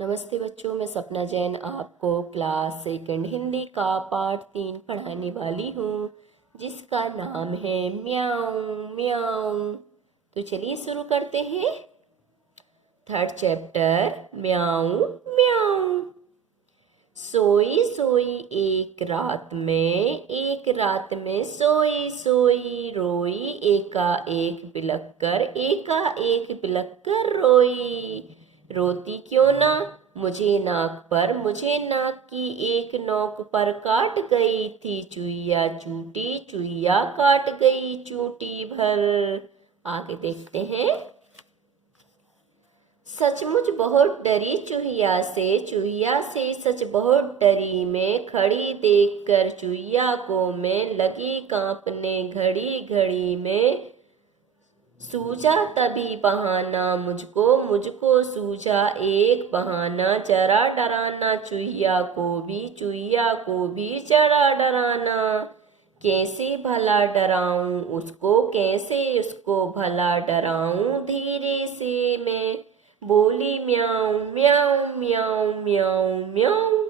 नमस्ते बच्चों, मैं सपना जैन आपको क्लास सेकंड हिंदी का पाठ 3 पढ़ाने वाली हूँ, जिसका नाम है म्याऊं म्याऊं। तो चलिए शुरू करते हैं। थर्ड चैप्टर, म्याऊं म्याऊं। सोई सोई एक रात में सोई सोई रोई, एका एक बिलक कर रोई। रोती क्यों ना, मुझे नाक की एक नोक पर काट गई थी चुईया चूटी, चुईया काट गई चूटी भर। आगे देखते हैं। सचमुच बहुत डरी चूहिया से सच बहुत डरी मैं, खड़ी देखकर चूहिया को मैं लगी कांपने घड़ी घड़ी में। सूझा तभी बहाना मुझको सूझा एक बहाना, जरा डराना चूहिया को भी जरा डराना। कैसे उसको भला डराऊं, धीरे से मैं बोली म्याऊं म्याऊं म्याऊं म्याऊं म्याऊं।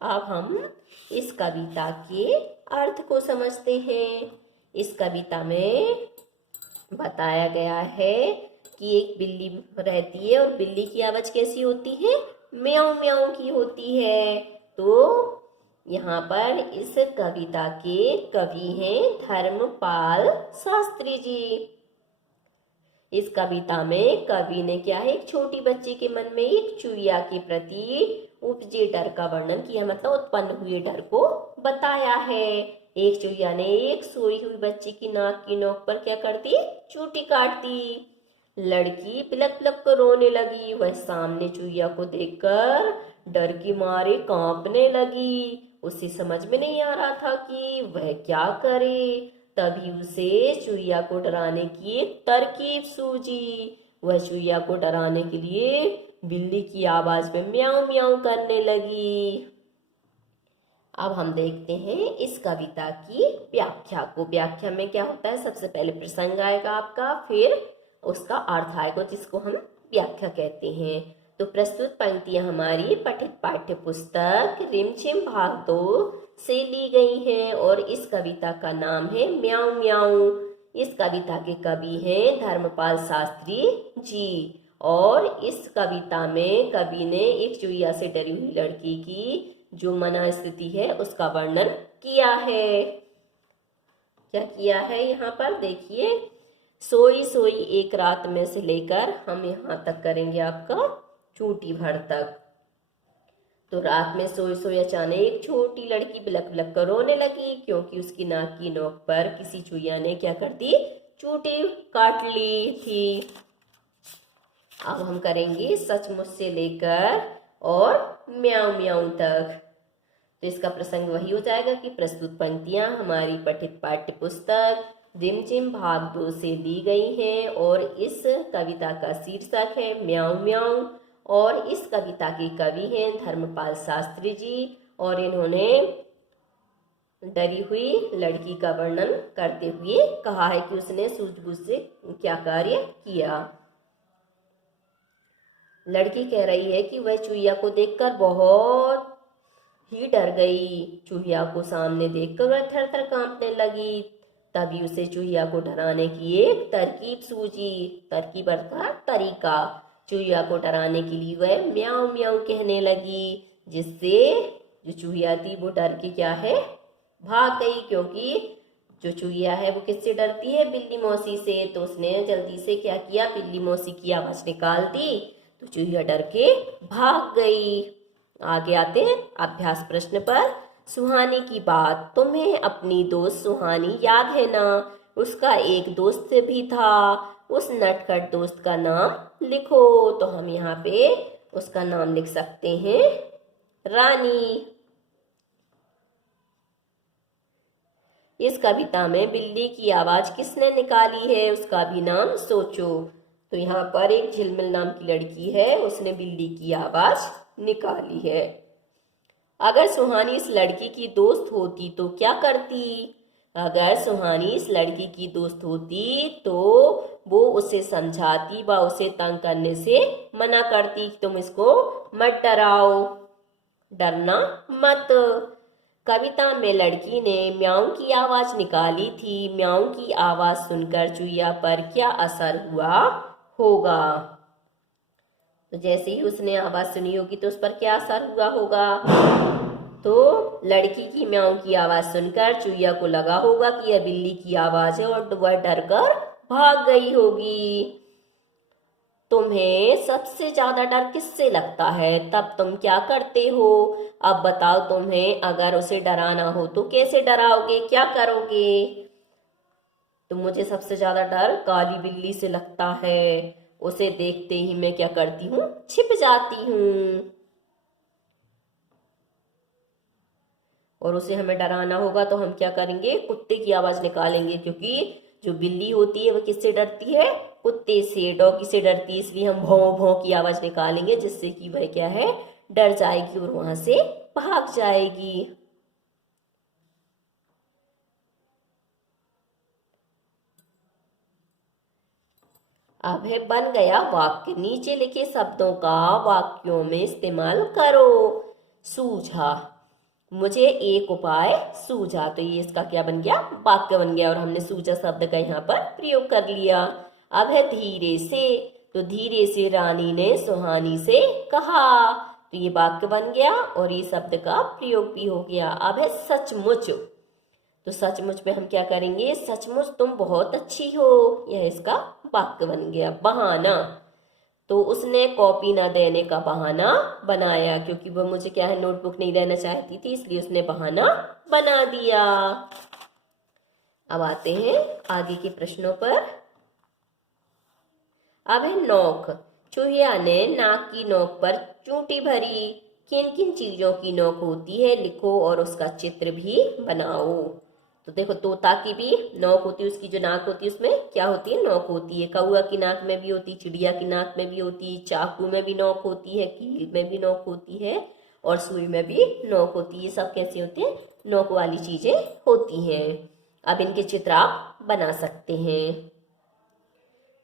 अब हम इस कविता के अर्थ को समझते हैं। इस कविता में बताया गया है कि एक बिल्ली रहती है और बिल्ली की आवाज कैसी होती है, म्याऊं म्याऊं की होती है। तो यहाँ पर इस कविता के कवि हैं धर्मपाल शास्त्री जी। इस कविता में कवि ने क्या है, एक छोटी बच्ची के मन में एक चुईया के प्रति उपजे डर का वर्णन किया, मतलब उत्पन्न हुए डर को बताया है। एक चुईया ने एक सोई हुई बच्ची की नाक की नोक पर क्या कर दी, चूटी काट दी। लड़की पिलक पिलक कर रोने लगी। वह सामने चुईया को देखकर डर की मारे कांपने लगी। उसे समझ में नहीं आ रहा था कि वह क्या करे। तभी उसे चुईया को डराने की एक तरकीब सूझी। वह चुईया को डराने के लिए बिल्ली की आवाज में म्याऊं म्याऊं करने लगी। अब हम देखते हैं इस कविता की व्याख्या को। व्याख्या में क्या होता है, सबसे पहले प्रसंग आएगा आपका, फिर उसका अर्थ आएगा, जिसको हम व्याख्या कहते हैं। तो प्रस्तुत पंक्तियां हमारी पठित पाठ्य पुस्तक रिमझिम भाग 2 से ली गई हैं और इस कविता का नाम है म्याऊं म्याऊं। इस कविता के कवि हैं धर्मपाल शास्त्री जी। और इस कविता में कवि ने एक चुईया से डरी हुई लड़की की जो मनस्थिति है उसका वर्णन किया है। क्या किया है यहाँ पर देखिए, सोई सोई एक रात में से लेकर हम यहाँ तक करेंगे आपका चूटी भर तक। तो रात में सोई सोई अचानक एक छोटी लड़की बिलक बिलक कर रोने लगी, क्योंकि उसकी नाक की नोक पर किसी चुईया ने क्या कर दी, चूटी काट ली थी। अब हम करेंगे सचमुच से लेकर और म्याऊं म्याऊं तक। तो इसका प्रसंग वही हो जाएगा कि प्रस्तुत पंक्तियां हमारी पठित पाठ्य पुस्तक रिमझिम भाग 2 से ली गई हैं और इस कविता का शीर्षक है म्याऊं म्याऊं। और इस कविता के कवि हैं धर्मपाल शास्त्री जी और इन्होंने डरी हुई लड़की का वर्णन करते हुए कहा है कि उसने सूझबूझ से क्या कार्य किया। लड़की कह रही है कि वह चुईया को देखकर बहुत ही डर गई। चूहिया को सामने देखकर वह थर थर कांपने लगी। तभी उसे चूहिया को डराने की एक तरकीब सूझी। तरकीब अर्थात तरीका। चूहिया को डराने के लिए वह म्याऊं म्याऊं कहने लगी, जिससे जो चूहिया थी वो डर के क्या है, भाग गई। क्योंकि जो चूहिया है वो किससे डरती है, बिल्ली मौसी से। तो उसने जल्दी से क्या किया, बिल्ली मौसी की आवाज निकाल दी, तो चूहिया डर के भाग गई। आगे आते हैं अभ्यास प्रश्न पर। सुहानी की बात, तुम्हें अपनी दोस्त सुहानी याद है ना? उसका एक दोस्त भी था। उस नटखट दोस्त का नाम लिखो। तो हम यहाँ पे उसका नाम लिख सकते हैं रानी। इस कविता में बिल्ली की आवाज किसने निकाली है, उसका भी नाम सोचो। तो यहाँ पर एक झिलमिल नाम की लड़की है, उसने बिल्ली की आवाज निकाली है। अगर सुहानी इस लड़की की दोस्त होती तो क्या करती? अगर सुहानी इस लड़की की दोस्त होती तो वो उसे समझाती व उसे तंग करने से मना करती कि तुम इसको मत डराओ, डरना मत। कविता में लड़की ने म्याऊं की आवाज निकाली थी। म्याऊं की आवाज सुनकर चुईया पर क्या असर हुआ होगा? तो जैसे ही उसने आवाज सुनी होगी तो उस पर क्या असर हुआ होगा? तो लड़की की म्याऊं की आवाज सुनकर चुईया को लगा होगा कि यह बिल्ली की आवाज है और वह डर कर भाग गई होगी। तुम्हें सबसे ज्यादा डर किससे लगता है? तब तुम क्या करते हो? अब बताओ, तुम्हें अगर उसे डराना हो तो कैसे डराओगे, क्या करोगे? तो मुझे सबसे ज्यादा डर काली बिल्ली से लगता है। उसे देखते ही मैं क्या करती हूँ? छिप जाती हूँ। और उसे हमें डराना होगा तो हम क्या करेंगे? कुत्ते की आवाज निकालेंगे, क्योंकि जो बिल्ली होती है वह किससे डरती है? कुत्ते से, डॉगी से डरती है। इसलिए हम भौं भौं की आवाज निकालेंगे, जिससे कि वह क्या है? डर जाएगी और वहां से भाग जाएगी। अब है बन गया वाक्य। नीचे लिखे शब्दों का वाक्यों में इस्तेमाल करो। सूझा, मुझे एक उपाय सूझा, तो ये इसका क्या बन गया? वाक्य बन गया। और हमने सूझा शब्द का यहाँ पर प्रयोग कर लिया। अब है धीरे से, तो धीरे से रानी ने सुहानी से कहा, तो ये वाक्य बन गया और ये शब्द का प्रयोग भी हो गया। अब है सचमुच, तो सचमुच में हम क्या करेंगे? सचमुच तुम बहुत अच्छी हो, यह इसका वाक्य बन गया। बहाना, तो उसने कॉपी ना देने का बहाना बनाया, क्योंकि वो मुझे क्या है? नोटबुक नहीं देना चाहती थी, इसलिए उसने बहाना बना दिया। अब आते हैं आगे के प्रश्नों पर। अब है नोक। चूहिया ने नाक की नोक पर चूंटी भरी। किन किन चीजों की नोक होती है? लिखो और उसका चित्र भी बनाओ। तो देखो, तोता की भी नोक होती है, उसकी जो नाक होती है उसमें क्या होती है? नोक होती है। कौआ की नाक में भी होती है, चिड़िया की नाक में भी होती है, चाकू में भी नोक होती है, कील में भी नोक होती है और सुई में भी नोक होती है। ये सब कैसे होते हैं? नोक वाली चीजें होती हैं। अब इनके चित्र आप बना सकते हैं।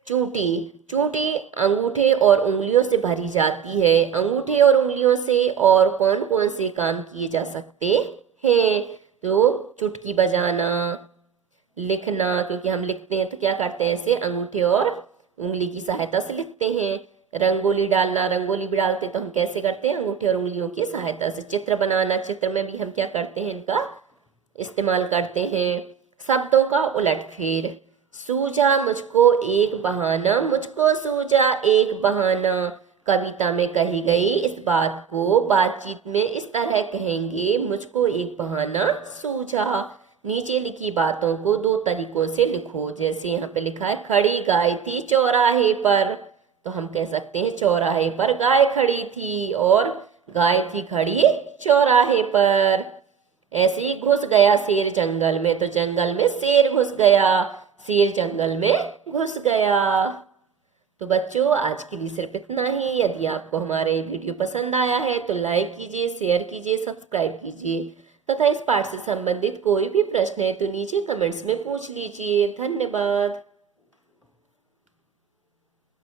चूंटी, चूंटी अंगूठे और उंगलियों से भरी जाती है। अंगूठे और उंगलियों से और कौन कौन से काम किए जा सकते हैं? तो चुटकी बजाना, लिखना, क्योंकि हम लिखते हैं तो क्या करते हैं? ऐसे अंगूठे और उंगली की सहायता से लिखते हैं। रंगोली डालना, रंगोली भी डालते तो हम कैसे करते हैं? अंगूठे और उंगलियों की सहायता से। चित्र बनाना, चित्र में भी हम क्या करते हैं? इनका इस्तेमाल करते हैं। शब्दों का उलटफेर। सूझा मुझको एक बहाना, मुझको सूझा एक बहाना। कविता में कही गई इस बात को बातचीत में इस तरह कहेंगे, मुझको एक बहाना सूझा। नीचे लिखी बातों को दो तरीकों से लिखो। जैसे यहाँ पे लिखा है, खड़ी गाय थी चौराहे पर, तो हम कह सकते हैं चौराहे पर गाय खड़ी थी, और गाय थी खड़ी चौराहे पर। ऐसे ही घुस गया शेर जंगल में, तो जंगल में शेर घुस गया, शेर जंगल में घुस गया। तो बच्चों, आज के लिए सिर्फ इतना ही। यदि आपको हमारे वीडियो पसंद आया है तो लाइक कीजिए, शेयर कीजिए, सब्सक्राइब कीजिए तथा इस पाठ से संबंधित कोई भी प्रश्न है तो नीचे कमेंट्स में पूछ लीजिए। धन्यवाद।